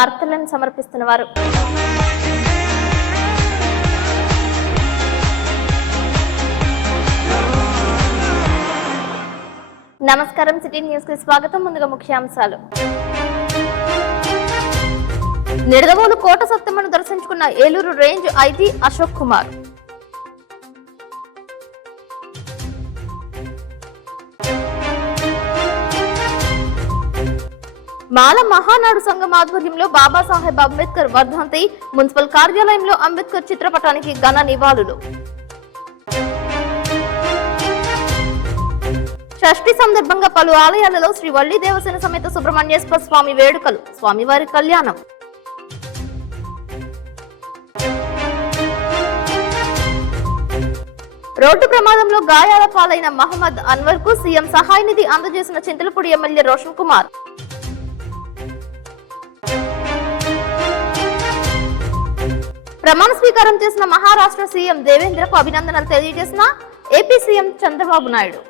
వార్తలను సమర్పిస్తున్నవారు నమస్కారం. City news కి స్వాగతం. ముందుగా ముఖ్యాంశాలు. నిడదవోలు కోట సత్యమ్మను దర్శించుకున్న ఏలూరు రేంజ్ ఐజీ అశోక్ కుమార్. మాల మహానాడు సంఘం ఆధ్వర్యంలో బాబాసాహెబ్ అంబేద్కర్ వర్ధంతి. మున్సిపల్ కార్యాలయంలో అంబేద్కర్ చిత్రపటానికి ఘన నివాళులు. షష్ఠి సందర్భంగా పలు ఆలయాలలో శ్రీ వల్లి దేవసేన సమేత సుబ్రహ్మణ్యేశ్వర స్వామి వేడుకలు. స్వామివారి కళ్యాణం. రోడ్డు ప్రమాదంలో గాయాల పాలైన మహమ్మద్ అన్వర్ కు సీఎం సహాయ నిధి అందజేసిన చింతలపూడి ఎమ్మెల్యే రోషన్ కుమార్. ప్రమాణ స్వీకారం చేసిన మహారాష్ట్ర సీఎం దేవేంద్రకు అభినందనలు తెలియజేసిన ఏపీ సీఎం చంద్రబాబు నాయుడు.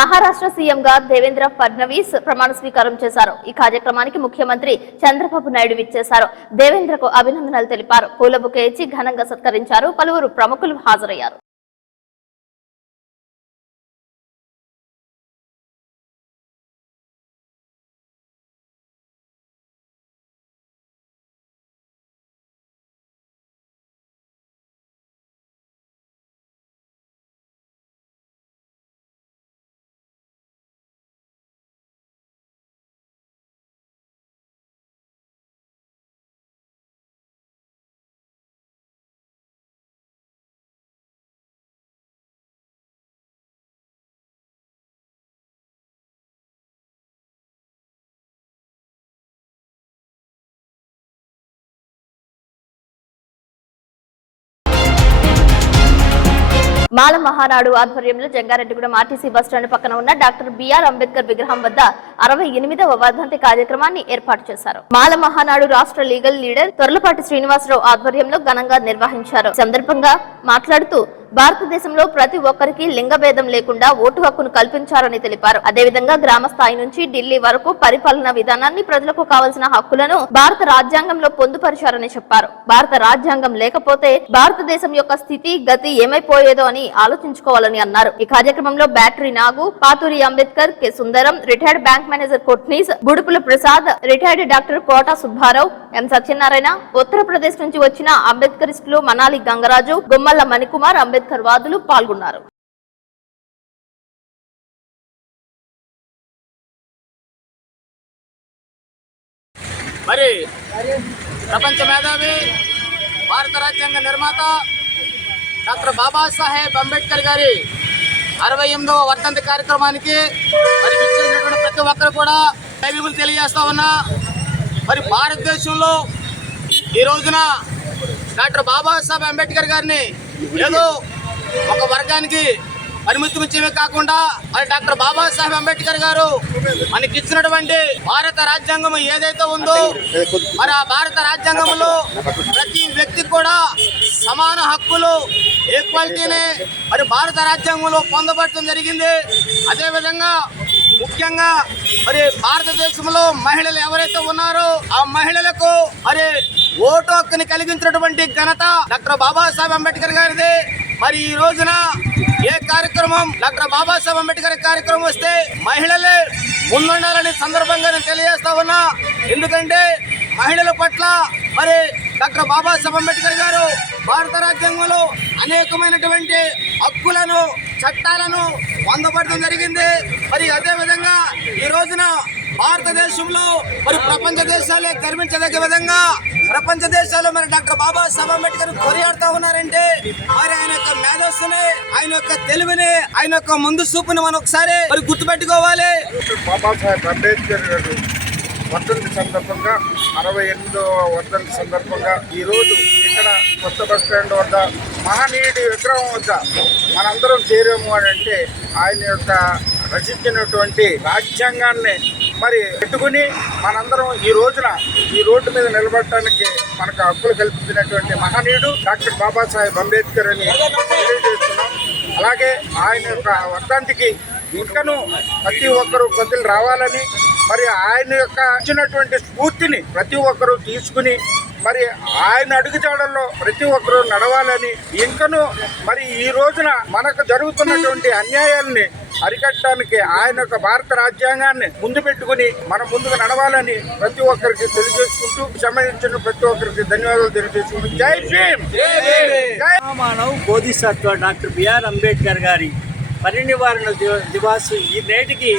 మహారాష్ట్ర సీఎంగా దేవేంద్ర ఫడ్నవీస్ ప్రమాణ స్వీకారం చేశారు. ఈ కార్యక్రమానికి ముఖ్యమంత్రి చంద్రబాబు నాయుడు విచ్చేశారు. దేవేంద్రకు అభినందనలు తెలిపారు. పూల బొకే ఇచ్చి ఘనంగా సత్కరించారు. పలువురు ప్రముఖులు హాజరయ్యారు. మాల మహానాడు ఆధ్వర్యంలో జంగారెడ్డిగూడెం ఆర్టీసీ బస్టాండ్ పక్కన ఉన్న డాక్టర్ బిఆర్ అంబేద్కర్ విగ్రహం వద్ద 68వ వర్ధంతి కార్యక్రమాన్ని ఏర్పాటు చేశారు. మాల మహానాడు రాష్ట్ర లీగల్ లీడర్ తొర్లపాటి శ్రీనివాసరావు ఆధ్వర్యంలో ఘనంగా నిర్వహించారు. సందర్భంగా మాట్లాడుతూ భారతదేశంలో ప్రతి ఒక్కరికి లింగ భేదం లేకుండా ఓటు హక్కును కల్పించారని తెలిపారు. అదేవిధంగా గ్రామ స్థాయి నుంచి ఢిల్లీ వరకు పరిపాలనా విధానాన్ని, ప్రజలకు కావాల్సిన హక్కులను భారత రాజ్యాంగంలో పొందుపరిచారని చెప్పారు. భారత రాజ్యాంగం లేకపోతే భారతదేశం యొక్క స్థితి గతి ఏమైపోయేదో అని ఆలోచించుకోవాలని అన్నారు. ఈ కార్యక్రమంలో బ్యాటరీ నాగు, Pathuri Ambedkar, K Sundaram, retired bank manager Kotnis, Gudupula Prasad, retired doctor Kota Subbarao, M Satyanarayana, Uttar Pradesh నుంచి వచ్చిన అంబేద్కరిస్టులు మనాలి గంగరాజు, గుమ్మల్ల మణికుమార్, అంబేద్కర్ వాదులు పాల్గొన్నారు. మరి ప్రపంచ మేధావి, భారత రాజ్యాంగ నిర్మాత డాక్టర్ బాబాసాహెబ్ అంబేద్కర్ గారి 68వ వర్ధంతి కార్యక్రమానికి మరి విచ్చేసినటువంటి ప్రతి ఒక్కరు కూడా జైబీబులు తెలియజేస్తా ఉన్నా. మరి భారతదేశంలో ఈ రోజున డాక్టర్ బాబాసాహెబ్ అంబేద్కర్ గారిని ఏదో ఒక వర్గానికి పరిమితమే కాకుండా మరి డాక్టర్ బాబాసాహెబ్ అంబేద్కర్ గారు మనకి ఇచ్చినటువంటి భారత రాజ్యాంగం ఏదైతే ఉందో మరి ఆ భారత రాజ్యాంగంలో ప్రతి వ్యక్తికి కూడా సమాన హక్కులు, ఈక్వాలిటీని మరి భారత రాజ్యాంగంలో పొందబడటం జరిగింది. అదేవిధంగా ముఖ్యంగా మరి భారతదేశంలో మహిళలు ఎవరైతే ఉన్నారో ఆ మహిళలకు మరి ఓటు హక్కుని కలిగించినటువంటి ఘనత డాక్టర్ బాబాసాహెబ్ అంబేద్కర్ గారిది. మరి ఈ రోజున ఏ కార్యక్రమం డాక్టర్ బాబాసాహెబ్ అంబేద్కర్ కార్యక్రమం వస్తే మహిళలే ముందుండాలని సందర్భంగా నేను తెలియజేస్తా ఉన్నా. ఎందుకంటే మహిళల పట్ల మరి డాక్టర్ బాబాసాహెబ్ అంబేద్కర్ గారు భారత రాజ్యాంగంలో అనేకమైనటువంటి హక్కులను, చట్టాలను పొందబడటం జరిగింది. మరి అదేవిధంగా ఈ రోజున భారతదేశంలో మరి ప్రపంచ దేశాలే గర్వించదగ్గ విధంగా ప్రపంచ దేశాల్లో మరి డాక్టర్ బాబాసాహెబ్ అంబేద్కర్ కొనియాడుతూ ఉన్నారంటే మరి ఆయన యొక్క మేధస్సుని, ఆయన యొక్క తెలివిని, ఆయన యొక్క ముందు చూపుని మనం ఒకసారి మరి గుర్తుపెట్టుకోవాలి. బాబాసాహెబ్ అంబేద్కర్ గారు వర్ధంతి సందర్భంగా 68వ వర్ధంతి సందర్భంగా ఈరోజు ఇక్కడ కొత్త బస్ స్టాండ్ వద్ద మహనీయుడి విగ్రహం వద్ద మనందరం చేరాము అని అంటే ఆయన యొక్క రచించినటువంటి రాజ్యాంగాన్ని మరి పెట్టుకుని మనందరం ఈ రోజున ఈ రోడ్డు మీద నిలబడటానికి మనకు హక్కులు కల్పించినటువంటి మహనీయుడు డాక్టర్ బాబాసాహెబ్ అంబేద్కర్ అని తెలియజేస్తున్నాం. అలాగే ఆయన యొక్క వర్ధంతికి ఇంకను ప్రతి ఒక్కరూ కొద్దిలు రావాలని, మరి ఆయన యొక్క ఇచ్చినటువంటి స్ఫూర్తిని ప్రతి ఒక్కరూ తీసుకుని మరి ఆయన అడుగుజాడల్లో ప్రతి ఒక్కరూ నడవాలని, ఇంకను మరి ఈ రోజున మనకు జరుగుతున్నటువంటి అన్యాయాలని అరికట్టడానికి ఆయన యొక్క భారత రాజ్యాంగాన్ని ముందు పెట్టుకుని మనం ముందుకు నడవాలని ప్రతి ఒక్కరికి తెలియజేసుకుంటూ, సంబంధించిన ప్రతి ఒక్కరికి ధన్యవాదాలు తెలియజేసుకుంటూ జై భీమ్. మహామానవ్ బోధిసత్వ డాక్టర్ బిఆర్ అంబేద్కర్ గారి పరినివారణ దివాస్ ఈ నేటికి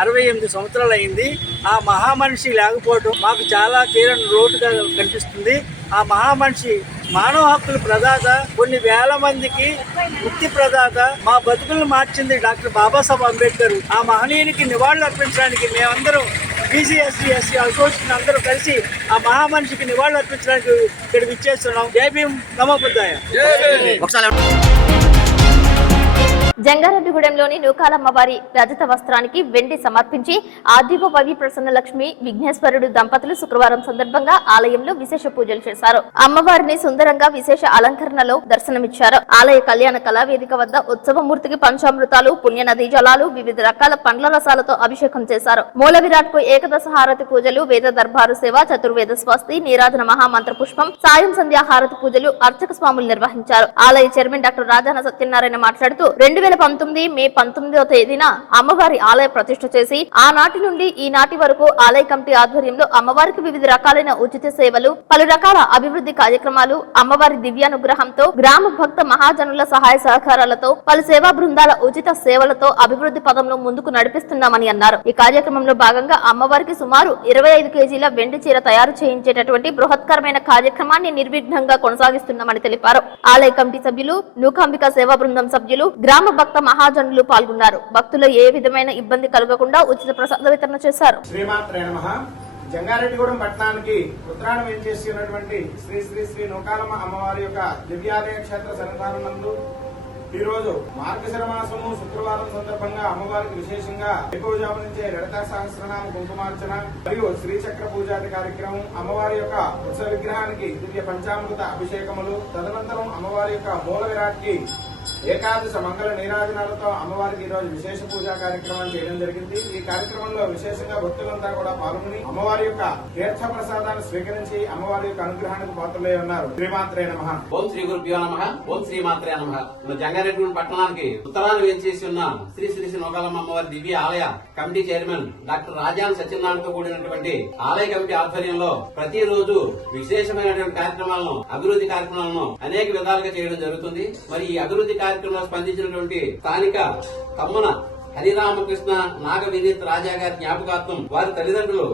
68 సంవత్సరాలు అయింది. ఆ మహామనిషి లేకపోవడం మాకు చాలా తీరని లోటుగా కనిపిస్తుంది. ఆ మహామనిషి మానవ హక్కుల ప్రదాత, కొన్ని వేల మందికి ముక్తి ప్రదాత, మా బతుకులను మార్చింది డాక్టర్ బాబాసాహెబ్ అంబేద్కర్. ఆ మహనీయునికి నివాళులు అర్పించడానికి మేమందరం బీసీ ఎస్సీ ఎస్సీ అసోసియేషన్ అందరూ కలిసి ఆ మహామనిషికి నివాళులు అర్పించడానికి ఇక్కడ విచ్చేస్తున్నాం. జై భీమ్, నమో బుద్ధాయ. జంగారెడ్డిగూడెంలోని నూకాలమ్మవారి రజత వస్త్రానికి వెండి సమర్పించి ఆర్డీఓ వవి ప్రసన్నలక్ష్మి విఘ్నేశ్వరుడు దంపతులు శుక్రవారం సందర్భంగా ఆలయంలో విశేష పూజలు చేశారు. అమ్మవారిని సుందరంగా విశేష అలంకరణలో దర్శనమిచ్చారు. ఆలయ కళ్యాణ కళావేదిక వద్ద ఉత్సవమూర్తికి పంచామృతాలు, పుణ్యనదీ జలాలు, వివిధ రకాల పండ్ల రసాలతో అభిషేకం చేశారు. మూల విరాట్ కు ఏకదశ హారతి పూజలు, వేద దర్బారు సేవ, చతుర్వేద స్వస్తి, నీరాజన మహామంత్ర పుష్పం, సాయం సంధ్యా హారతి పూజలు అర్చక స్వాములు నిర్వహించారు. ఆలయ చైర్మన్ డాక్టర్ రాజాన సత్యనారాయణ మాట్లాడుతూ 2019 మే 19వ తేదీన అమ్మవారి ఆలయ ప్రతిష్ఠ చేసి ఆనాటి నుండి ఈనాటి వరకు ఆలయ కమిటీ ఆధ్వర్యంలో అమ్మవారికి వివిధ రకాలైన ఉచిత సేవలు, పలు రకాల అభివృద్ధి కార్యక్రమాలు, అమ్మవారి దివ్యానుగ్రహంతో, గ్రామ భక్త మహాజనుల సహాయ సహకారాలతో, పలు సేవా బృందాల ఉచిత సేవలతో అభివృద్ధి పదంలో ముందుకు నడిపిస్తున్నామని అన్నారు. ఈ కార్యక్రమంలో భాగంగా అమ్మవారికి సుమారు 25 కేజీల వెండి చీర తయారు చేయించేటటువంటి బృహత్కరమైన కార్యక్రమాన్ని నిర్విఘ్నంగా కొనసాగిస్తున్నామని తెలిపారు. ఆలయ కమిటీ సభ్యులు, నూకాంబిక సేవా బృందం సభ్యులు, గ్రామ భక్త మహాజనులు పాల్గొన్నారు. భక్తులు ఏ విధమైన ఇబ్బంది కలగకుండా ఉచిత ప్రసాద వితరణ చేశారు. శ్రీమాత్రే నమః. జంగారెడ్డిగూడెం పట్టణానికి ఉత్తరాన వేంచేసినటువంటి శ్రీ శ్రీ శ్రీ నూకాలమ్మ అమ్మవారి యొక్క దివ్యాలయ క్షేత్ర సన్నిధానం నందు ఈ రోజు మార్గశిర మాసము శుక్రవారం సందర్భంగా అమ్మవారికి విశేషంగా ఎక్కువజాము నుంచే లలితా సహస్రనామ కుంకుమార్చన మరియు శ్రీచక్ర పూజాది కార్యక్రమం, అమ్మవారి యొక్క ఉత్సవ విగ్రహానికి దివ్య పంచామృత అభిషేకములు, తదనంతరం అమ్మవారి యొక్క మూల విరాట్ కి ఏకాదశ మంగళ నీరాజనాలతో అమ్మవారికి ఈ రోజు విశేష పూజా కార్యక్రమాలు చేయడం జరిగింది. ఈ కార్యక్రమంలో విశేషంగా భక్తులంతా కూడా పాల్గొని అమ్మవారి యొక్క తీర్థ ప్రసాదాన్ని స్వీకరించి అమ్మవారి యొక్క అనుగ్రహానికి పాత్రలై ఉన్నారు. శ్రీమాత్రే నమః. ఓం శ్రీ గురుభ్యో నమః. ఓం శ్రీమాత్రే నమః. జంగారెడ్డిగూడెం పట్టణానికి ఉత్తరాన వేంచేసి ఉన్న శ్రీ శ్రీ శ్రీ నూకాలమ్మ అమ్మవారి దివ్య ఆలయ కమిటీ చైర్మన్ డాక్టర్ రాజాన్ సత్యనారాయణతో కూడినటువంటి ఆలయ కమిటీ ఆధ్వర్యంలో ప్రతిరోజు విశేషమైనటువంటి కార్యక్రమాలను, అభివృద్ధి కార్యక్రమాలను అనేక విధాలుగా చేయడం జరుగుతుంది. మరి ఈ అభివృద్ధి కార్యక్రమంలో స్పందించినటువంటి స్థానిక కమ్మన హరిరామకృష్ణ నాగ వినీత్ రాజా గారి జ్ఞాపకార్థం వారి తల్లిదండ్రులు